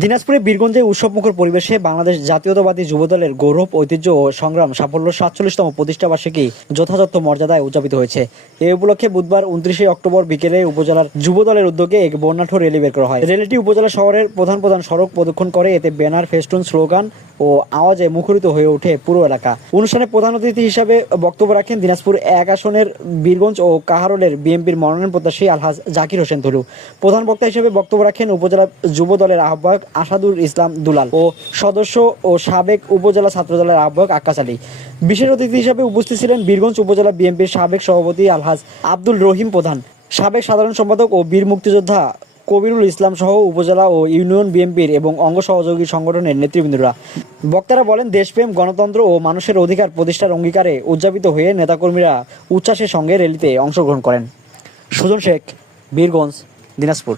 দিনাজপুরে বীরগঞ্জে উৎসবমুখর পরিবেশে বাংলাদেশ জাতীয়তাবাদী যুবদলের গৌরব, ঐতিহ্য ও সংগ্রাম সাফল্য সাতচল্লিশতম প্রতিষ্ঠাবার্ষিকী যথাযথ মর্যাদায় উদযাপিত হয়েছে। এ উপলক্ষে বুধবার উনত্রিশে অক্টোবর বিকেলে উপজেলার যুবদলের উদ্যোগে এক বর্ণাঢ্য র্যালি বের করা হয়। রেলিটি উপজেলা শহরের প্রধান প্রধান সড়ক প্রদক্ষণ করে, এতে ব্যানার, ফেস্টুন, স্লোগান ও আওয়াজে মুখরিত হয়ে ওঠে পুরো এলাকা। অনুষ্ঠানে প্রধান অতিথি হিসাবে বক্তব্য রাখেন দিনাজপুর এক আসনের বীরগঞ্জ ও কাহারোলের বিএনপির মনোনয়ন প্রত্যাশী আলহাজ জাকির হোসেন তুলু প্রধান বক্তা হিসেবে বক্তব্য রাখেন উপজেলা যুব দলের আহ্বায়ক আসাদুল ইসলাম দুলাল ও সদস্য ও সাবেক উপজেলা ছাত্রদলের আহ্বায়ক আক্কাস আলী। বিশেষ অতিথি হিসেবে উপস্থিত ছিলেন বীরগঞ্জ উপজেলা বিএনপির সাবেক সভাপতি আলহাজ আব্দুল রহিম প্রধান। সাবেক সাধারণ সম্পাদক ও বীর মুক্তিযোদ্ধা কবিরুল ইসলাম সহ উপজেলা ও ইউনিয়ন বিএনপির এবং অঙ্গ সহযোগী সংগঠনের নেতৃবৃন্দরা। বক্তারা বলেন, দেশপ্রেম, গণতন্ত্র ও মানুষের অধিকার প্রতিষ্ঠার অঙ্গীকারে উদযাপিত হয়ে নেতাকর্মীরা উচ্ছ্বাসের সঙ্গে র্যালিতে অংশগ্রহণ করেন। সুজন শেখ, বীরগঞ্জ, দিনাজপুর।